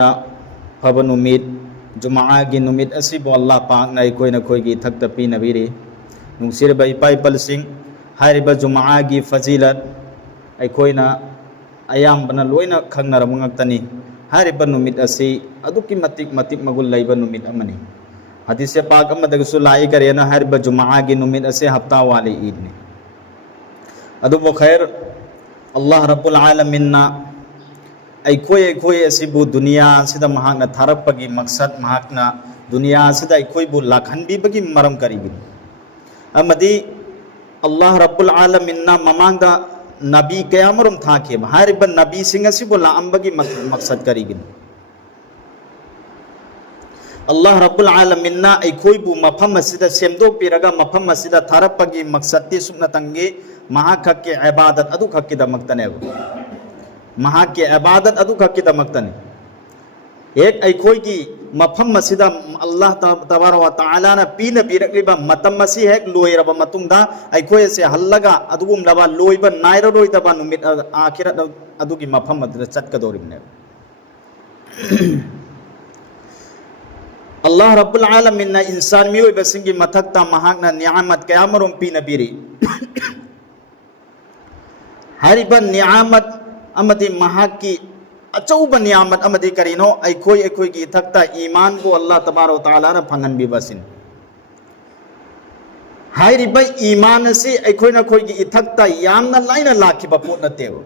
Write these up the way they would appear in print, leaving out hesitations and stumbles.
फब नुमित जुमागी नुमित असिबो अल्लाह पाक ना कोई ना कोई की थक्त पी नबीरी नुसिरब इपा इपलसिंग हारिब जुमागी फजीलत अखोइना अयाम्बना लोइना खंगनरब ngakतनी हारिब नुमित असि अदुकी मतिक मतिक मगुल लैब नुमित अमनी हदीस पाक अमदगसु लाई करेना हारिब जुमागी नुमित असे हफ्ता वाली ईद ने अदुबो खैर अल्लाह रब्बुल आलमीन ना अखोई असिबु दुनिया सिदा महाकना थारपगी मकसद महाकना दुनिया सिदा अखोइबु लाखनबीबगी मरम करिगिन अमदी अल्लाह रब्बुल आलमीन ना ममांगदा नबी कयामरुम थाके हारिब नबी सिंह असिबु लाअंबगी मकसद करिगिन अल्लाह रब्बुल आलमीन ना अखोइबु मफम असिदा सेमदोक पिरगा मफम असिदा थारपगी मकसद ति सुना तंगे महाकके इबादत अदु खक्की दमक्तनेब महाके इबादत अदु खक्की दमक्तने एक अखोइगी मफम मसिदा अल्लाह तबारक व तआला ना पीन पिरकलिबा मतम मसि हेक लोइरबा मतुंगदा अखोइ से हल्लगा अदुगुम लबा लोइबा नाइररोइदबा नुमित आखिरत अदुगी मफम मदद चटकदोरिमने अल्लाह रब्बुल आलमीन ना इंसान मियोइबसिंगी मथक्ता महाकना नियामत कयामरुम पीन पिरी हारिबा नियामत अमदी महाकी अचौब नियामत अमदी करीनो अखोई की इथक्ता ईमान को अल्लाह तबारक व तआला ना फंगन बिबसिन हाइरिबा ईमान से अखोइना खोई की इथक्ता यामना लाइना लाखिबा पोट नतेव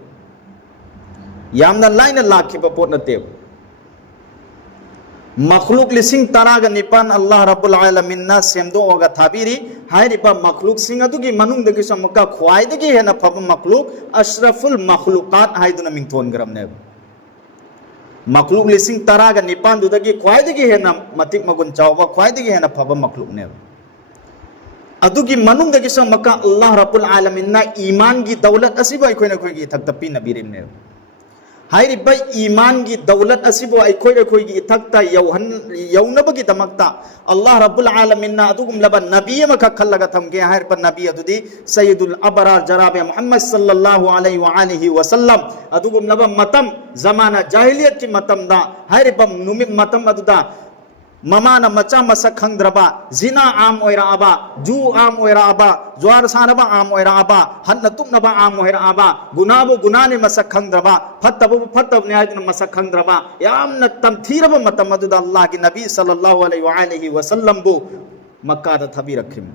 यामना लाइना लाखिबा पोट नतेव मखलूक लिसिंग तरागा निपान अल्लाह रब्बुल आलमीन ना सेमदोगा थाबिरी हाइरिबा मखलूक सिंग अदुगी मनुंगदगी समका ख्वाइदगी हेना फब मखलूक अशरफुल मखलूकात हाइदुना मिंगथोन गरमने मखलूक लिसिंग तरागा निपान दुदगी ख्वाइदगी हेना मतिक मगुन चावबा ख्वाइदगी हेना फब मखलूक ने अदुगी मनुंगदगी समका अल्लाह रब्बुल आलमीन ना ईमान की दौलत असिबा अखोइना खोइगी थक्तपी नबीरिमने हाइरिबा ईमान की दौलत असिबो अखोई की इथक्ता यौनबगी दमक्ता अल्लाह रब्बुल आलमीन ना अदुगुम लबा नबी अमख खल्लगा थमगे हाइरबा नबी अदुदी सय्यदुल अबरार जनाब मुहम्मद सल्लल्लाहु अलैहि व आलिहि वसल्लम अदुगुम लबा मतम जमाना जाहिलियत की मतम दा हाइरिबा नुमित मतम अदुदा ममाना मचा मसक खंगद्रबा जिना आम ओइराबा जू आम ओइराबा ज्वार सानबा आम ओइराबा हन्न तुमनबा आम ओइराबा गुनाबु गुनाने मसक खंगद्रबा फत्तबु फत्तब न्यायन मसक खंगद्रबा यामन तमथीरब मतम अदुदा अल्लाह की नबी सल्लल्लाहु अलैहि व आलिहि वसल्लम बु मक्का द थबी रखिम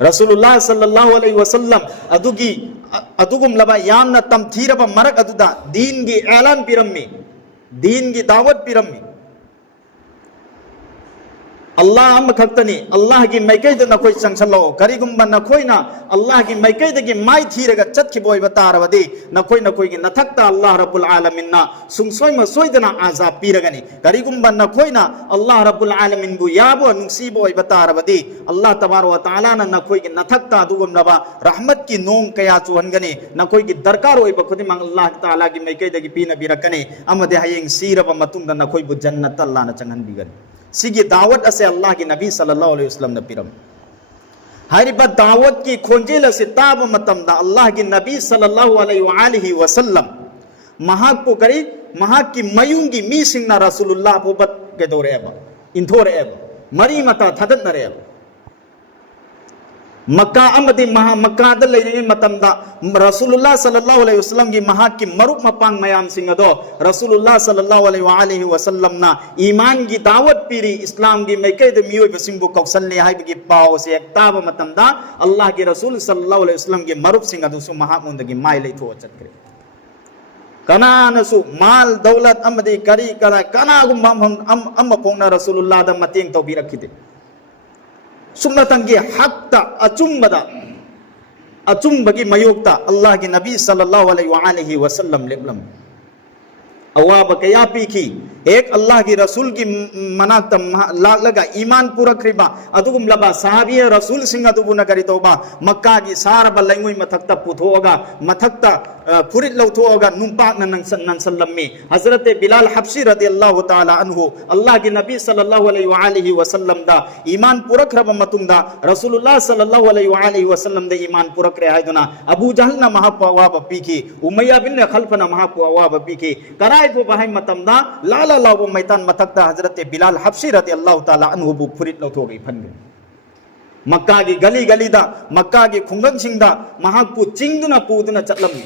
रसूलुल्लाह सल्लल्लाहु अलैहि वसल्लम अदुगुम लबा यामन तमथीरब मरक अदुदा दीन की ऐलान पिरम्मी दीन की दावत पिरम्मी अल्लाह अम खक्तनी अल्लाह की मैकैद नखोई चंगसलो करिगुम्बा नखोइना अल्लाह की मैकैद की माई थीरगा चतखिबोय बतारवदी नखोई की नथक्ता अल्लाह रब्बुल आलमीन ना सुंगसोय मसोयदना आजाब पीरगनी करिगुम्बा नखोइना अल्लाह रब्बुल आलमीन बु याबो नुंगसीबोय बतारवदी अल्लाह तबारक व तआला ना नखोई की नथक्ता दुगुमनबा रहमत की नोंग कया चुहनगनी नखोई की दरकार होय बखुदी मंग अल्लाह तआला की मैकैद की पीना बिरकनी अमदे हयेंग सीरबा मतुंगदा नखोई बु जन्नत अल्लाह ना चंगन बिगनी सिगी दावत असे अल्लाह की नबी सल्लल्लाहु अलैहि वसल्लम ने पिरम हारिबा दावत की खोंजेल से ताब मतम दा अल्लाह की नबी सल्लल्लाहु अलैहि वसल्लम महाक को करी महाक की मयूंगी मी सिंगना रसूलुल्लाह पोबत के दोरे अब इंथोरे अब मरी मता थदत नरे अब मक्का अमदी महा मक्का द लेरी मतम दा रसूलुल्लाह सल्लल्लाहु अलैहि वसल्लम की महाक की मरुक मपांग मयाम सिंग दो रसूलुल्लाह सल्लल्लाहु अलैहि वसल्लम ना ईमान की दावत पीरी इस्लाम की मैकैद मियोय बसिंगबु कौशल्य हाइब की पाव से एकताब मतम दा अल्लाह के रसूल सल्लल्लाहु अलैहि वसल्लम की मरुक सिंग दुसु महामुंद की माय लेथो चतकरे कनानसु माल दौलत अमदी करी करा कनागुम अम पोंगना रसूलुल्लाह दा मतेंग तो भी रखिते सुन्नतंगे हक्ता अचुंबगी मयोक्ता अल्लाह के नबी सल्लल्लाहु अलैहि वसल्लम लेबलम अवाब कया पीखी एक अल्लाह की रसूल की मनाक्ता लागा ईमान पुरख्रिबा अदुगुमलबा साहबी रसूल सिंह अदुबुना करी तौबा मक्का की सारबा लैंगुई मथक्ता पुथोगा मथक्ता फुरित लौथोगा नुंपाक नंसलम्मी हजरत बिलाल हबशी रदियल्लाहु ताला अन्हु अल्लाह की नबी सल्लल्लाहु अलैहि वसल्लम दा ईमान पुरख्रबा मतुंगदा रसूलुल्लाह सल्लल्लाहु अलैहि वसल्लम दे ईमान पुरख्रे हायदुना अबू जहल ना महापवाब पीकी उमैया बिन खल्फ ना महापवाब पीकी कराय को बहाय मतमदा लाला लाबो मैदान मथक्ता हजरत बिलाल हबशी रदियल्लाहु ताला अन्हु बु फुरित लौथोगी फनगे मक्का की गली गलीदा मक्का की खुंगन सिंगदा महापु चिंगदुना पूदुना चलम्मी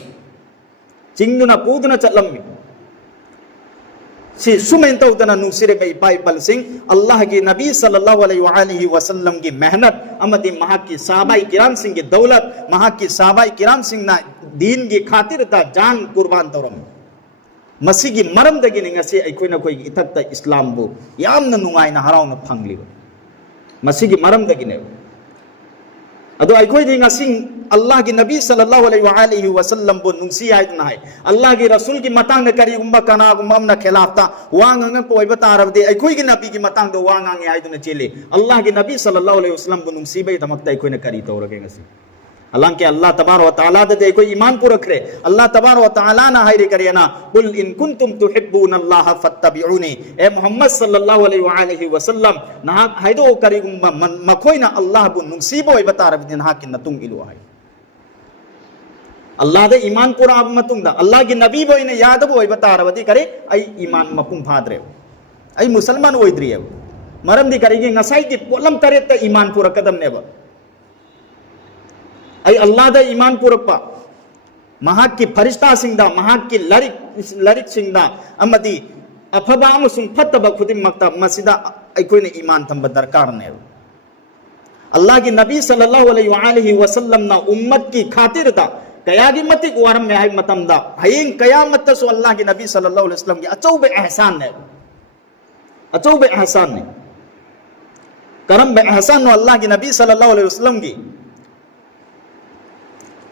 चिंगदुना पूदुना चलम्मी सी सुमेन तौदना नुसिरे बे पाई पल सिंह अल्लाह की नबी सल्लल्लाहु अलैहि वसल्लम की मेहनत अमदी महा की साहबाई किराम सिंह की दौलत महा की साहबाई किराम सिंह ना दीन की खातिर ता जान कुर्बान तौरम मसीगी मरम दगिनी ngasi अखोइना कोई इथक्ता इस्लाम बु यामना नुंगाइना हराउना फंगलिबा मसीगी मरम दगिने अदो अखोइदि ngasi अल्लाह की नबी सल्लल्लाहु अलैहि वसल्लम बु नुंसी आइदना है अल्लाह की रसूल की मतंग करीगुम्बा कनागुम्बा हमना खिलाफता वांगंग पोइबा तारबदे अखोइगी नबी की मतंग दो वांगंग आइदना चेले अल्लाह की नबी सल्लल्लाहु अलैहि वसल्लम बु नुंसी बे दमकता अखोइना करी तौरगे ngasi हालांकि अल्लाह तबारक व तआला दे कोई ईमान पूरक रे अल्लाह तबारक व तआला ना हायरे करियना कुल इन कुंतुम तुहिब्बूनल्लाह फत्तबिउनी ए मोहम्मद सल्लल्लाहु अलैहि वसल्लम ना हायदो करिगुम मखोइना अल्लाह बु नुंसीबो बतारबिन हाकिन तुंग इलो हाय अल्लाह दे ईमान पूरा अब मतुंगदा अल्लाह की नबी बोइने यादबो बतारबदी करे आई ईमान मपुंग फादरे आई मुसलमान ओइद्रिय मरम दी करिगे ngасai की पोलम तरेत ईमान पूरा कदम नेब आई अल्लाह दा ईमान पुरप्पा महाक की फरिश्ता सिंगदा महाक की लरिक सिंगदा अमदी अफबा अमसुंग फत्तबा खुदिम मक्ता मसिदा अखोइने ईमान थंब दरकार ने अल्लाह की नबी सल्लल्लाहु अलैहि वसल्लम ना उम्मत की खातिर दा कयागी मतिक वारम में हाय मतमदा हयिंग कयामत तसो अल्लाह की नबी सल्लल्लाहु अलैहि वसल्लम की अचौबे एहसान ने करम बे एहसान नो अल्लाह की नबी सल्लल्लाहु अलैहि वसल्लम की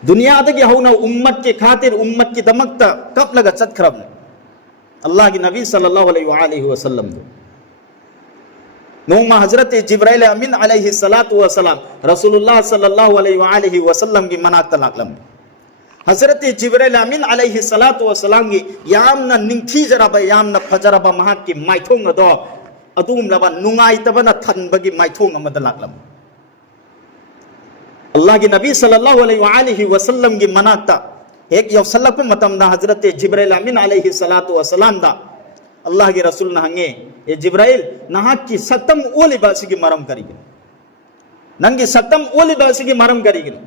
दुनिया दगी हौना उम्मत के खातिर उम्मत की दमकता कब लगा चतखरब ने अल्लाह की नबी सल्लल्लाहु अलैहि वसल्लम नोमा हजरत जिब्राइल अमीन अलैहि सलातु वसलाम रसूलुल्लाह सल्लल्लाहु अलैहि वसल्लम की मनाक तलाकलम हजरत जिब्राइल अमीन अलैहि सलातु वसलाम की यामना निंथी जराबा यामना फजराबा महाक की माइथोंग दो अदुम लबा नुंगाई तबना थनबगी माइथोंग अमद लाकलम अल्लाह की नबी सल्लल्लाहु अलैहि वसल्लम की मनाता एक यौसल्लप मतमदा हजरत जिब्राइल अमीन अलैहि सलातु वसलाम दा अल्लाह के रसूल न हंगे ये जिब्राइल नहा की सतम ओली बासी की मरम करीगे नंगी सतम ओली बासी की मरम करीगे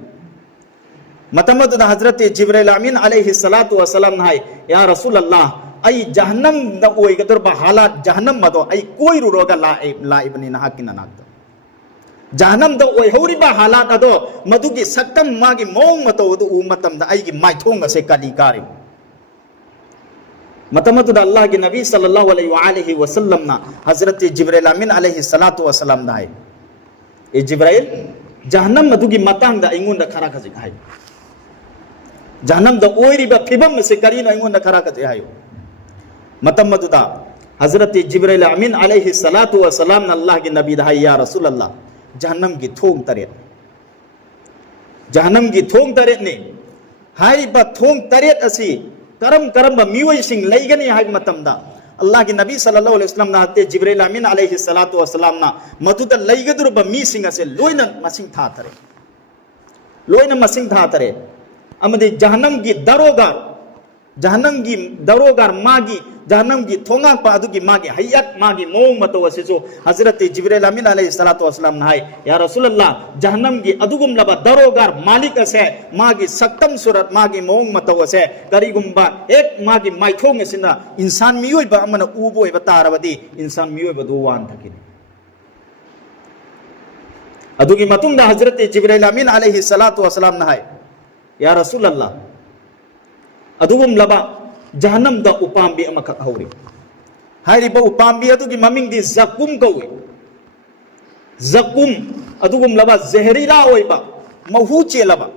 मतमद हजरत जिब्राइल अमीन अलैहि सलातु वसलाम नहाय या रसूल अल्लाह आई जहन्नम द ओइगदर बा हालात जहन्नम मदो आई कोई रुरोगा ला इबनी नहा की ननाक जहनम द ओइहौरिबा हालात अदो मदुगी सत्तम मागी मोंग मतो उ मतम द आइगी माइथोंग से कली कारी मतमत द अल्लाह की नबी सल्लल्लाहु अलैहि वसल्लम ना हजरत जिब्राइल अमीन अलैहि सलातु वसलाम दाई ए जिब्राइल जहनम मदुगी मतंग द इंगुन द खरा खजि हाय जहनम द ओइरिबा फिबम से करी न इंगुन द खरा खजि हाय मतमत द हजरत जिब्राइल अमीन अलैहि सलातु वसलाम ना अल्लाह की नबी दाई या रसूल अल्लाह जहन्नम की थोंग तरेत ने हाइबा थोंग तरेत असी करम करम मियोय सिंग लैगनी हाइ मतमदा अल्लाह की नबी सल्लल्लाहु अलैहि वसल्लम ना हते जिब्राइल अमीन अलैहि सलातु वसलाम ना मधुद लैगदुरब मी सिंग असे लोइना मसिंग थातरे अमदे जहन्नम की दरोगार मागी जहन्नम की थोंगा पादु की मागी हयत मागी मोंग मतो वसिसो हजरत जिब्राइल अमीन अलैहि सलातु वसलाम नाय या रसूलुल्लाह जहन्नम की अदुगुम लबा दरोगार मालिक असे मागी सक्तम सूरत मागी मोंग मतो वसे करिगुम्बा एक मागी माइथोंग सिना इंसान मियोय बा अमन उबो ए बतारबदी इंसान मियोय बदु वान थकिनी अदुगी मतुंग हजरत जिब्राइल अमीन अलैहि सलातु वसलाम नाय या रसूलुल्लाह अदुगुम लबा जहन्नम द उपाम्बी अमखक हौरी हाइरिबा उपाम्बी अदुगी ममिंग दी जकुम कौवे जकुम अदुगुम लबा जहरीला ओइबा महू चेलबा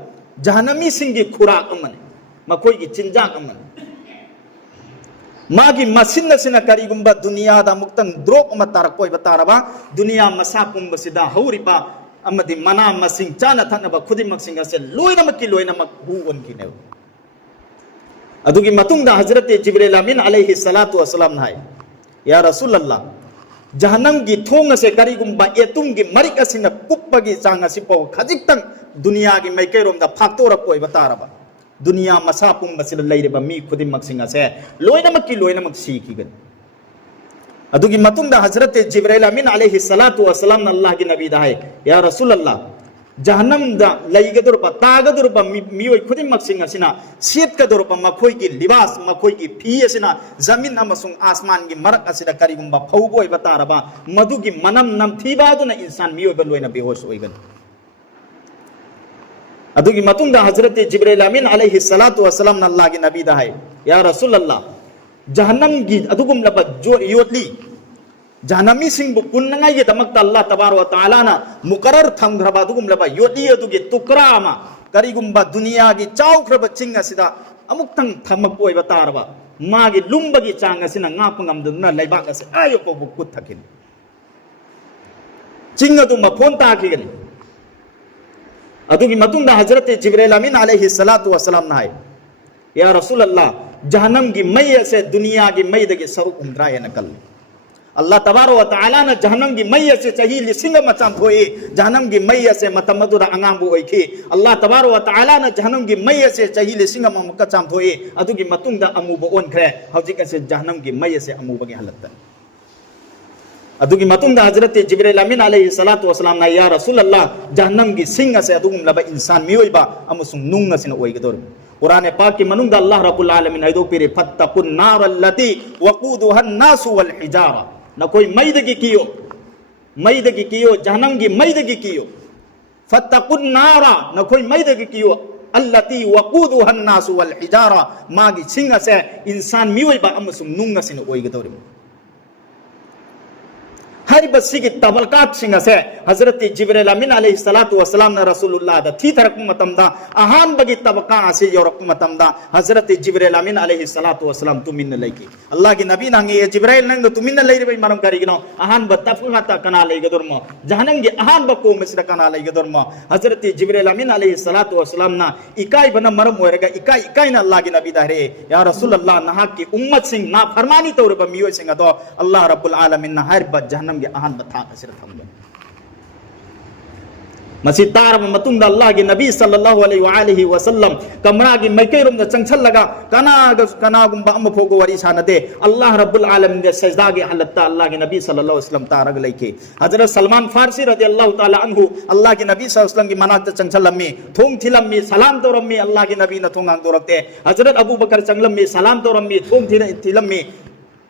जहन्नमी सिंगी खुराक अमने मखोई की चिंजाक अमने मागी मसिन सिना करीगुंबा दुनिया दा मुक्तंग ड्रॉप अमा तारक पोई बतारबा दुनिया मसा पुंबसिदा हौरिबा अमदि मना मसिंग चाना थनबा खुदिमक सिंगा से लोइनमक की लोइनमक हु ओनकिने अदुगी मतुंगदा हजरत जिब्रील अमीन अलैहि सलातु वसलाम नाय या रसूल अल्लाह जहन्नम की थोंग से करीगुंबा एतुम की मरिक असिन कुप्पगी चांग असि पौ खजिक्तंग दुनिया की मैकेरोमदा फाक्तोरक पोई बतारबा दुनिया मसा पुंबसिदा लैरेबा मी खुदिमक सिंगा से लोइनमक की लोइनमक सीखिगन अदुगी मतुंगदा हजरत जिब्रील अमीन अलैहि सलातु वसलाम अल्लाह की नबी दाय या रसूल अल्लाह जहन्नम दा लैगदुरबा तागदुरबा मियोय खुदिमक सिंगा सिना सेतकदुरबा मखोय की लिबास मखोय की फी असिना जमीन अमसुंग आसमान की मरक असिदा करीगुंबा फौबोय बतारबा मधुगी मनम नमथीबादुना इंसान मियोय लोइना बेहोश ओइगन अदुगी मतुंगदा हजरत जिब्रील अमीन अलैहि सलातु वसलाम अल्लाह की नबी दाय या रसूल अल्लाह जहन्नम की अदुगुम लबा जो योतली जहन्नमी सिंह पुन्नंगाई के दमक अल्लाह तबार व ताला ना मुकरर थंग्रबा दुगुम लबा योती अदुगे तुकरा मा करीगुंबा दुनिया की चाउख्रब चिंग असिदा अमुक्तंग थमक पोय बतारबा मागी लुंबगी चांग असिना ngapngam लैबाक असे आयो पोबु कुत थकिन चिंग अदु मफोन ताखिगन अदुगी मतुंगदा हजरत जिब्रील अमीन अलैहि सलातु वसलाम नाय या रसूल अल्लाह जहन्नम की मई से दुनिया की मई दगे सरुक उमराय नकल अल्लाह तबारो व ताला ना जहन्नम की मई से चही लिसिंग मचाम थोए जहन्नम की मई से मतमदुरा अंगांबु ओइखी अल्लाह तबारो व ताला ना जहन्नम की मई से चही लिसिंग ममका चाम थोए अदुगी मतुंगदा अमुब ओनखरे हौजिक से जहन्नम की मई से अमुबगे हलत अदुगी मतुंगदा हजरत जिब्रील अमीन अलैहि सलातु वसलाम ना या रसूल अल्लाह जहन्नम की सिंग से अदुगुम लबा इंसान मियोइबा अमसुंग नुंग सिन ओइगदोर कुरान पाक की मनुंगदा अल्लाह रब्बुल आलमीन हैदो पिरे फत्तकुन नार अल्लती वक़ूदुहा अन्नासु वल हिजारा न कोई मैदगी कियो जहन्नम की मैदगी कियो फत्तकुन नारा न कोई मैदगी कियो अल्लती वक़ूदुहा अन्नासु वल हिजारा मागी सिंग से इंसान मियोइबा अमसुंग नुंग सिन ओइगदोर हर बस्सी की तबलकात सिंह से हजरत जिब्रील अमीन अलैहि सलातु वसलाम ना रसूलुल्लाह दा थी थरक मतमदा अहान बगी तबका से योरक मतमदा हजरत जिब्रील अमीन अलैहि सलातु वसलाम तुमिन लैकी अल्लाह की नबी नांगे ये जिब्रील नंग तुमिन लैरे बई मरम करिगिनो अहान ब तफका कना लैगदुरम जहन्नम के अहान ब को मिस्र कना लैगदुरम हजरत जिब्रील अमीन अलैहि सलातु वसलाम ना इकाई बना मरम होरेगा इकाई ना अल्लाह की नबी दारे या रसूलुल्लाह नहा की उम्मत सिंह ना फरमानी तौर ब मियो सिंह दो अल्लाह रब्बुल आलमीन ना हर ब जहन्नम अहान बता असर थमगन मसी तारब मतुंग अल्लाह के नबी सल्लल्लाहु अलैहि वसल्लम कमरा की मैकेरुम द चंगछल लगा कना गुंबा अम फोगो वरी सानदे अल्लाह रब्बुल आलमीन दे सजदा के हालत अल्लाह के नबी सल्लल्लाहु अलैहि वसल्लम तारग लैके हजरत सलमान फारसी रदियल्लाहु ताला अन्हु अल्लाह के नबी सल्लल्लाहु अलैहि वसल्लम की मनात चंगछल लम्मी थोंग थिलम्मी सलाम तो रम्मी अल्लाह के नबी न थोंग आंग दोरते हजरत अबू बकर चंगलम्मी सलाम तो रम्मी थोंग थिलम्मी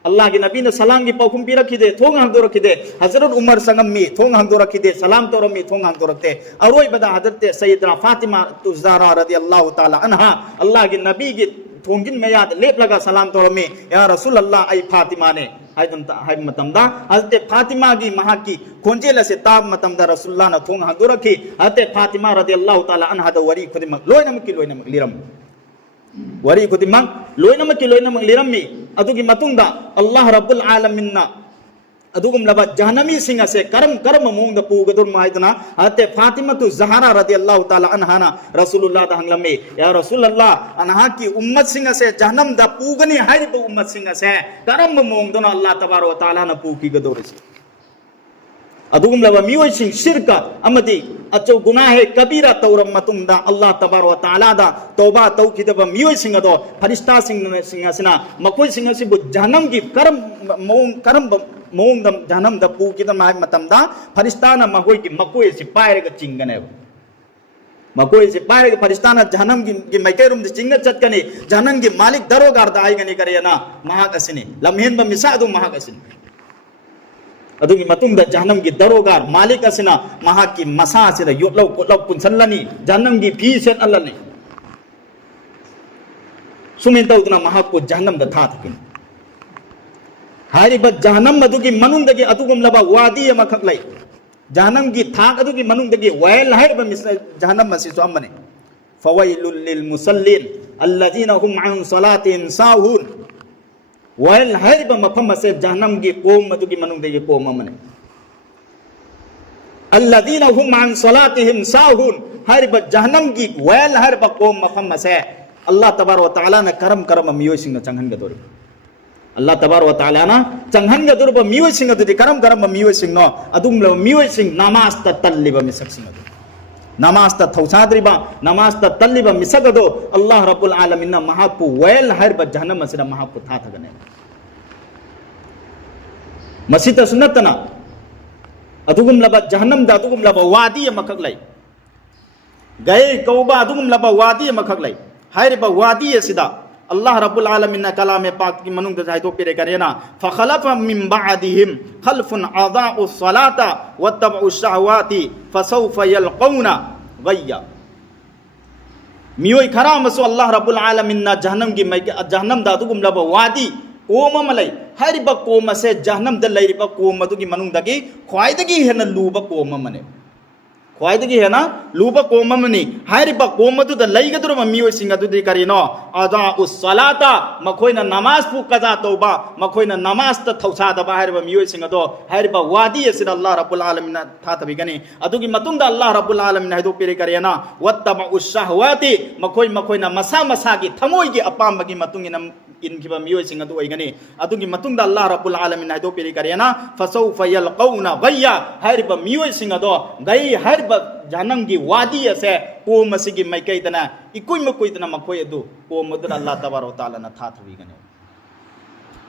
अल्लाह के नबी ने सलाम की पौखुम पी रखी दे थोंग हांग दो रखी दे हजरत उमर संगम में थोंग हांग दो रखी दे सलाम तो रमी थोंग हांग दो रखते और वही बदा हजरत सैयदना फातिमा तुज़ारा रदियल्लाहु ताला अन्हा अल्लाह के नबी की थोंगिन में याद लेप लगा सलाम तो रमी या रसूल अल्लाह आई फातिमा ने हाय मतमदा हजरत फातिमा की महा की खोंजेला से ताब मतमदा रसूलुल्लाह ने थोंग हांग दो रखी हजरत फातिमा रदियल्लाहु ताला अन्हा द वरी खुदिमक लोइनमक लिरम वरी खुदिमक लोइनमक लिरम्मी अदुगी मतुंगदा अल्लाह रब्बुल आलमीन ना अदुगुम लबा जहन्नमी सिंह से करम मोंग द पूगदुर माइदना हते फातिमा तु ज़हरा रदियल्लाहु ताला अन्हा ना रसूलुल्लाह दा हंगलमे या रसूलुल्लाह अन्हा की उम्मत सिंह से जहन्नम दा पूगनी हाय ब उम्मत सिंह से करम मोंग दना अल्लाह तबार व ताला ना पूकी गदोरिस अदुगुम लबा मियोय सिंह शिरका अमदी अचो गुनाह है कबीरा तौरम मतुंगदा अल्लाह तबार व ताला दा तौबा तौखिदबा मियोय सिंह दो फरिश्ता सिंह सिना मकोय सिंह से जहन्नम की करम मोंग दम जहन्नम द पूकिदम माय मतमदा फरिश्ता ना मकोय से पायरे का चिंगने मकोय से पायरे फरिश्ता ना जहन्नम की मैकेरुम दे चिंग चटकने जहन्नम की मालिक दरोगार दायगने करेना महाकसिनी लम्हेन ब मिसा दु महाकसिनी अदुगी मतुंगदा जहन्नम की दरोगार मालिक असिना महा की मसा से योटलौ कोटलौ पुनसलनी जहन्नम की फी से अल्लनी सुमिन तौदना महा को जहन्नम द था थकिन हारिब जहन्नम अदुगी मनुंगदगी अदुगुम लबा वादी अमखक लै जहन्नम की थाक अदुगी मनुंगदगी वैल हारिब मिस जहन्नम मसि सो अमने फवैलुल लिल मुसल्लिन अल्लजीना हुम अन सलातिहिम साहून wail hariba mafam ase jahannam gi qom adugi manung de qom amane alladhina hum an salatihim sahun hariba jahannam gi wail hariba qom mafam ase Allah tabaraka wa taala na karam miyo sing na changhan ga dor Allah tabaraka wa taala na changhan ga dor ba miyo sing adu karam miyo sing no adum lo miyo sing namas ta talliba misak sing adu namas ta thausadriba namas ta talliba misagado Allah rabbul alamin na mahapu wail hariba jahannam asira mahapu tha thagane masita sunnatana adugum laba jahannam da adugum laba wadi makak lai gaye kauba adugum laba wadi makak lai hairiba wadi asida Allah rabbul alamin na kalame pak ki manung da jai to pere karena fa khalafa min ba'dihim khalfun adaa'u salata wattaba'u shahawati fasawfa yalqawna ghayya miyoi kharamasu Allah rabbul alamin na jahannam gi mai jahannam da adugum laba wadi Koma malay, hariba koma se jahannam da lairiba koma dugi manung dagi, khwaidagi hena luba koma mane. Khwaidagi hena luba koma mane, hariba koma du da laiga duru miyo singa du di karino, ada ussalata, makoina namaz pu kaza tauba, makoina namaz ta thausada ba hariba miyo singa do, hariba wadi yasid Allah rabbul alamin tha tabi gani, adugi matung da Allah rabbul alamin haidu piri karina, wattaba ushahwati, makoina masa gi thamoi gi apam bagi matung ina inkiba miyo singa du oigani adugi matungda Allah rabbul alamin haido peri kariyana fasawfa yalqawna ghayya hariba miyo singa do gai hariba janam gi wadi ase ko masigi maikai dana ikoi makoi dana makoi adu ko madura Allah tabaraka taala na tha thawi gani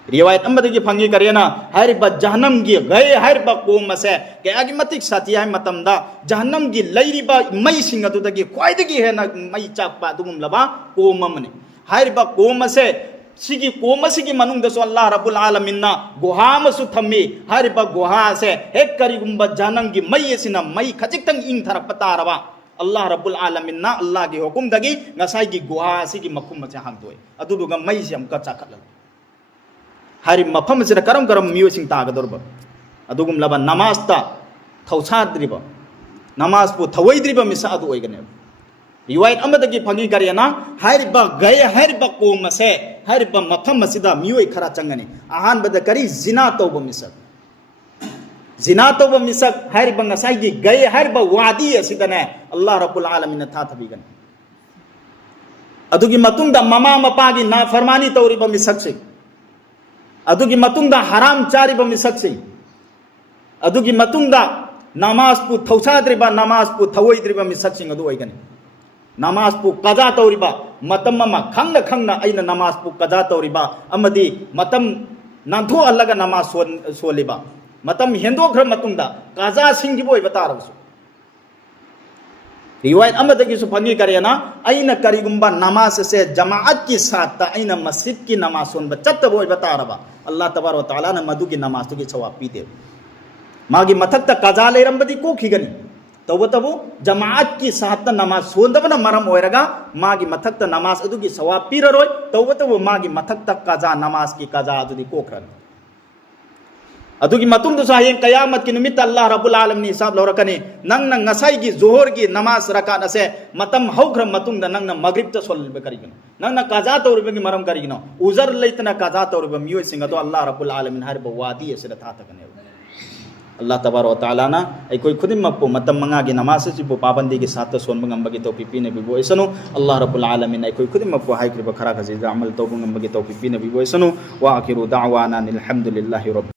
riwayat ambadagi phangi kariyana hariba jahannam gi gai hariba ko mase ke agi matik sati hai matamda jahannam gi lairiba mai singa du dagi kwaidagi hena mai chakpa dugum laba ko mamne hariba ko mase Sigi koma sigi manung daso Allah rabbul alamin na goha masu thammi hariba goha se hek karigumba janangi mai esina mai khajik ing tharak pataraba Allah rabbul alamin na Allah gi hukum dagi ngasai gi goha sigi makum ma hang doi adu duga mai siam ka chakhat hari mafam se karam miyo sing ta ga dorba adugum laba namaz ta thausadriba namaz pu thawaidriba misa adu oigane riwayat amadagi phangi kariyana hariba gaya hariba koma se hariba mafam masida miyoi khara changani ahan bada kari zina tawba misak hariba ngasai gi gaya hariba wadi asidane Allah rabbul alamin tha thabigani adugi matungda mama mapagi na farmani tawriba misak se adugi matungda haram chariba misak se adugi matungda namaz pu thausadriba namaz pu thawoidriba misak sing adu oigani namaz pu kaza tawriba matam ma khangna aina namaz pu kaza tawriba amadi matam nantho allaga namaz soliba matam hendo khra matungda kaza singi boi batarasu riwayat amadagi su phangi kariyana aina karigumba namaz se jamaat ki sath aina masjid ki namaz son bachat boi bataraba Allah tabaraka taala na madu ki namaz tu ki sawab pi de magi mathakta kaza leirambadi ko khigani तब जमात की साथ नमाज सोदबना मरम होयरगा मागी मथक्ता नमाज अदुगी सवाब पीररोय तब मागी मथक्ता कजा नमाज की कजा अदुदी कोखरन अदुगी मतुम दुसा हयें कयामत की निमित्त अल्लाह रब्बुल आलमीन हिसाब लौरकनी नंग नसाई की जोहर की नमाज रकात असे मतम हौग्र मतुम द नंग मगरिब त सोलबे करिगन नंग कजा तौरबे की मरम करिगनो उजर लैतना कजा तौरबे मियो सिंग तो अल्लाह रब्बुल आलमीन हर बवादी असे था तकने Allah tabaraka taala na ay koy khudimmak po matam mga gi namaz si po pabandi gi satta son ngambagi to pipine bibo isano Allah rabbul alamin ay koy khudimmak po hay kriba khara khazi amal to ngambagi to pipine bibo isano wa akhiru da'wana alhamdulillahi rabbil